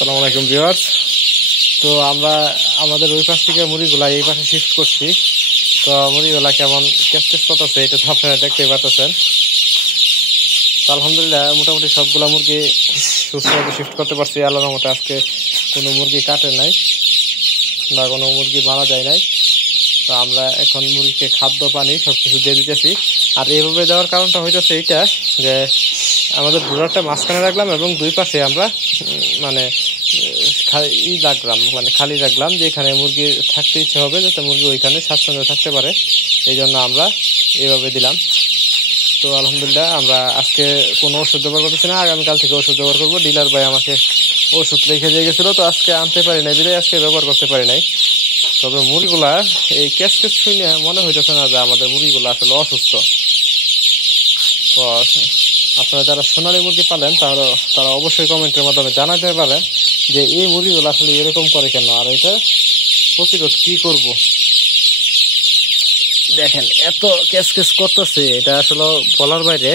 আসসালামু আলাইকুম ভিউয়ার্স। তো আমরা আমাদের ওই পাশ থেকে মুরগিগুলা এই পাশে শিফট করছি। তো মুরগিগুলা কেমন কেস করতেছে এটা তো আপনারা দেখতেই পাচ্ছেন। তো আলহামদুলিল্লাহ মোটামুটি সবগুলা মুরগি সুস্থভাবে শিফট করতে পারছি আল্লাহর মতো। আজকে কোনো মুরগি কাটে নাই বা কোনো মুরগি মারা যায় নাই। তো আমরা এখন মুরগিকে খাদ্য পানি সবকিছু দিয়ে দিতেছি। আর এইভাবে দেওয়ার কারণটা হইতেছে এইটা যে আমাদের ব্রুডারটা মাঝখানে রাখলাম এবং দুই পাশে আমরা মানে খালি রাখলাম যে এখানে মুরগি থাকতে ইচ্ছে হবে যাতে মুরগি ওইখানে স্বাচ্ছন্দ্যে থাকতে পারে, এই জন্য আমরা এইভাবে দিলাম। তো আলহামদুলিল্লাহ আমরা আজকে কোনো ওষুধ ব্যবহার করতেছি না, আগামীকাল থেকে ওষুধ ব্যবহার করবো। ডিলার ভাই আমাকে ওষুধ রেখে দিয়ে গেছিলো, তো আজকে আনতে পারি নাই বিদায় আজকে ব্যবহার করতে পারি নাই। তবে মুরগিগুলা এই কেস শুনে মনে হইতেছে না যে আমাদের মুরগিগুলো আসলে অসুস্থ। তো আপনারা যারা সোনালী মুরগি পালেন তারা অবশ্যই কমেন্টের মাধ্যমে জানাতে পারেন যে এই মুরগিগুলো আসলে এরকম করে কেন, আর এটা প্রতিরোধ কি করব। দেখেন এত কেস করতেছে, এটা আসলে বলার বাইরে।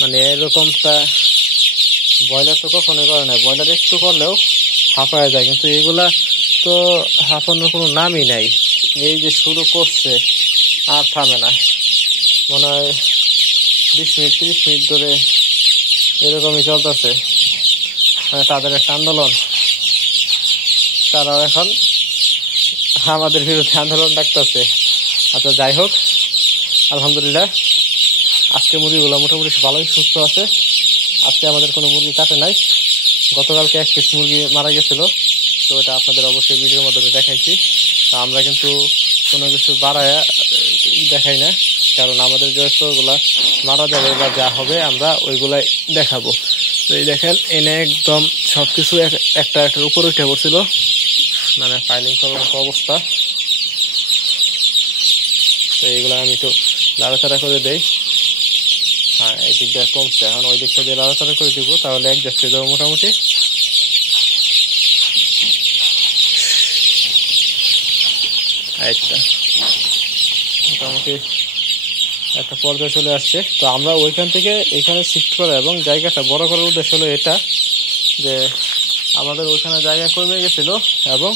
মানে এরকমটা ব্রয়লার তো কখনোই করে না, ব্রয়লার একটু করলেও হাঁপায় যায়, কিন্তু এগুলা তো হাঁপানোর কোনো নামই নাই। এই যে শুরু করছে আর থামে না, মনে হয় 20 মিনিট 30 মিনিট ধরে এরকমই চলতেছে। মানে তাদের একটা আন্দোলন, তারাও এখন আমাদের বিরুদ্ধে আন্দোলন ডাকতেছে। আচ্ছা যাই হোক, আলহামদুলিল্লাহ আজকে মুরগিগুলো মোটামুটি ভালোই সুস্থ আছে। আজকে আমাদের কোনো মুরগি কাটে নাই। গতকালকে 1 পিস মুরগি মারা গেছিল, তো এটা আপনাদের অবশ্যই ভিডিওর মাধ্যমে দেখাইছি। তো আমরা কিন্তু কোনো কিছু বাড়ায় দেখাই না, কারণ আমাদের যতগুলা মারা যাবে বা যা হবে আমরা ওইগুলাই দেখাবো। তো এই দেখেন এনে একদম সবকিছু একটার উপর উঠে পড়ছিল, মানে ফাইলিং করার মতো অবস্থা। তো এইগুলো আমি একটু লাড়াচাড়া করে দেই। হ্যাঁ, এই দিকটা কমছে, এখন ওই দিকটা দিয়ে লাড়াচাড়া করে দিব, তাহলে অ্যাডজাস্ট হয়ে যাবো মোটামুটি। মোটামুটি একটা পর্যায়ে চলে আসছে। তো আমরা ওইখান থেকে এখানে শিফট করা এবং জায়গাটা বড় করার উদ্দেশ্য হলো এটা যে আমাদের ওইখানে জায়গা কমে গেছিল এবং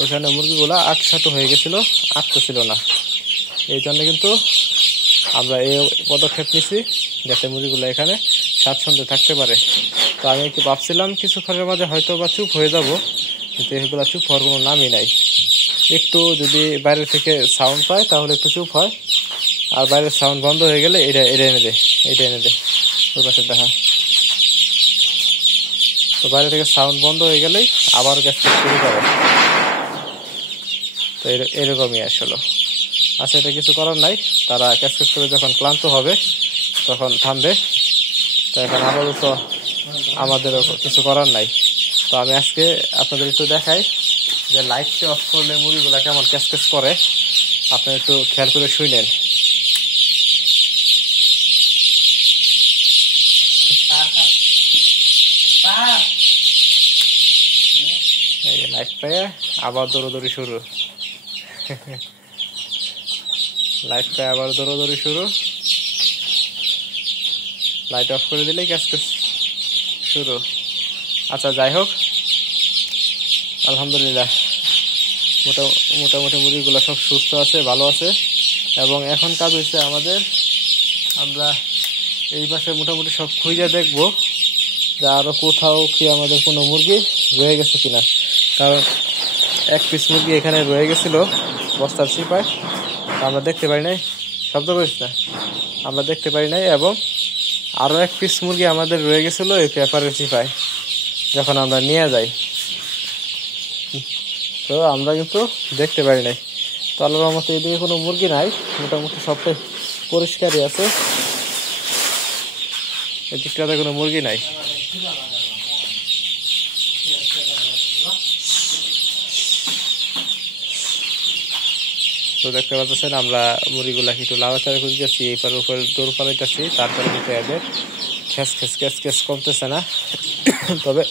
ওইখানে মুরগিগুলো আটসাটো হয়ে গেছিলো, আটতেছিল না। এই জন্য কিন্তু আমরা এই পদক্ষেপ নিছি যাতে মুরগিগুলো এখানে স্বাচ্ছন্দ্যে থাকতে পারে। তো আমি একটু ভাবছিলাম কিছুক্ষণের মাঝে হয়তো বা চুপ হয়ে যাব, কিন্তু এগুলো চুপ হওয়ার কোনো নামই নাই। একটু যদি বাইরে থেকে সাউন্ড পায় তাহলে একটু চুপ হয়, আর বাইরের সাউন্ড বন্ধ হয়ে গেলে এটা এনে দে ওই পাশে দেখা। তো বাইরে থেকে সাউন্ড বন্ধ হয়ে গেলেই আবার গ্যাস শুরু করে। তো এরকমই আসলে। আচ্ছা, এটা কিছু করার নাই, তারা ক্যাশ করে যখন ক্লান্ত হবে তখন থামবে। তো এখন আপাতত আমাদেরও কিছু করার নাই। তো আমি আজকে আপনাদের একটু দেখাই যে লাইটটা অফ করলে মুরগিগুলা কেমন ক্যাশ করে, আপনারা একটু খেয়াল করে শুনেন। এই যে লাইট পেয়ে আবার দৌড়দৌড়ি শুরু। লাইট পেয়ে আবার দৌড়দৌড়ি শুরু। লাইট অফ করে দিলেই ক্যাশ শুরু। আচ্ছা যাই হোক, আলহামদুলিল্লাহ মোটামুটি মুরগিগুলো সব সুস্থ আছে, ভালো আছে। এবং এখন কাজ হয়েছে আমাদের, আমরা এই পাশে মোটামুটি সব খুঁজে দেখবো যে আরো কোথাও কি আমাদের কোনো মুরগি রয়ে গেছে কিনা। কারণ 1 পিস মুরগি এখানে রয়ে গেছিল বস্তার চিপায়, আমরা দেখতে পারি নাই। শব্দ করিস না, আমরা দেখতে পারি নাই। এবং আরো 1 পিস মুরগি আমাদের রয়ে গেছিল এই পেপারের চিপায় যখন আমরা নিয়ে যাই, তো আমরা কিন্তু দেখতে পারি নাই। তো আল্লাহর রহমতে এদিকে কোনো মুরগি নাই, মোটামুটি সবটাই পরিষ্কারই আছে। এদিকটাতে কোনো মুরগি নাই। তো দেখতে পাচ্ছেন আমরা মুরগিগুলা একটু লাড়াচাড়া করে যাচ্ছি, এইপার উপরে দৌড় পালাইতেছি, তারপরে কিন্তু এদের খেস কমতেছে না। তবে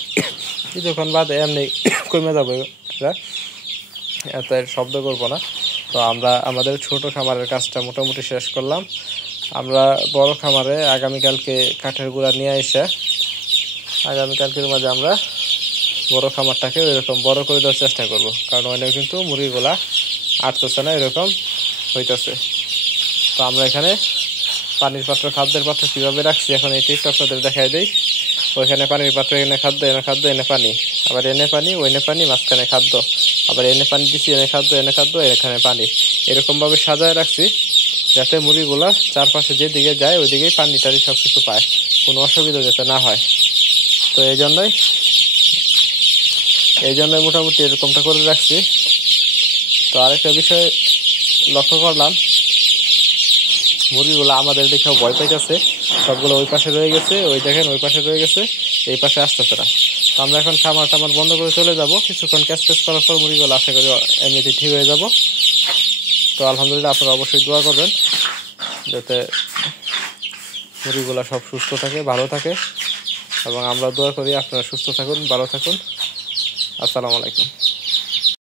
কিছুক্ষণ বাদে এমনি কমে যাবো, এত শব্দ করবো না। তো আমরা আমাদের ছোট খামারের কাজটা মোটামুটি শেষ করলাম। আমরা বড় খামারে আগামীকালকে কাঠের গুঁড়া নিয়ে এসে আগামীকালকের মাঝে আমরা বড় খামারটাকে এরকম বড় করে দেওয়ার চেষ্টা করব, কারণ ওইখানে কিন্তু মুরগিগুলা আটতেছে না, এরকম হইতেছে। তো আমরা এখানে পানির পাত্র, খাদ্যের পাত্র কীভাবে রাখছি এখন এটি একটু আপনাদের দেখাই দিই। ওইখানে পানির পাত্র, এনে খাদ্য, এনে খাদ্য, এনে পানি, আবার এনে পানি, ওইনে পানি, মাঝখানে খাদ্য, আবার এনে পানি দিচ্ছি, এনে খাদ্য, এনে খাদ্য, এখানে পানি, এরকমভাবে সাজায় রাখছি যাতে মুরগিগুলা চারপাশে যেদিকে যায় ওইদিকেই পানি টানি সব কিছু পায়, কোনো অসুবিধা যাতে না হয়। তো এই জন্যই মোটামুটি এরকমটা করে রাখছি। তো আরেকটা বিষয় লক্ষ্য করলাম, মুরগিগুলো আমাদের দেখেও ভয় পাইতেছে, সবগুলো ওই পাশে রয়ে গেছে, ওই দেখেন ওই পাশে রয়ে গেছে, এই পাশে আসতেছে না। তো আমরা এখন খামার টামার বন্ধ করে চলে যাব, কিছুক্ষণ ক্যাচ করার পর মুরগিগুলো আশা করি এমনিতে ঠিক হয়ে যাব। তো আলহামদুলিল্লাহ, আপনারা অবশ্যই দোয়া করবেন যাতে মুরগিগুলো সব সুস্থ থাকে, ভালো থাকে, এবং আমরা দোয়া করি আপনারা সুস্থ থাকুন, ভালো থাকুন। আসসালামু আলাইকুম।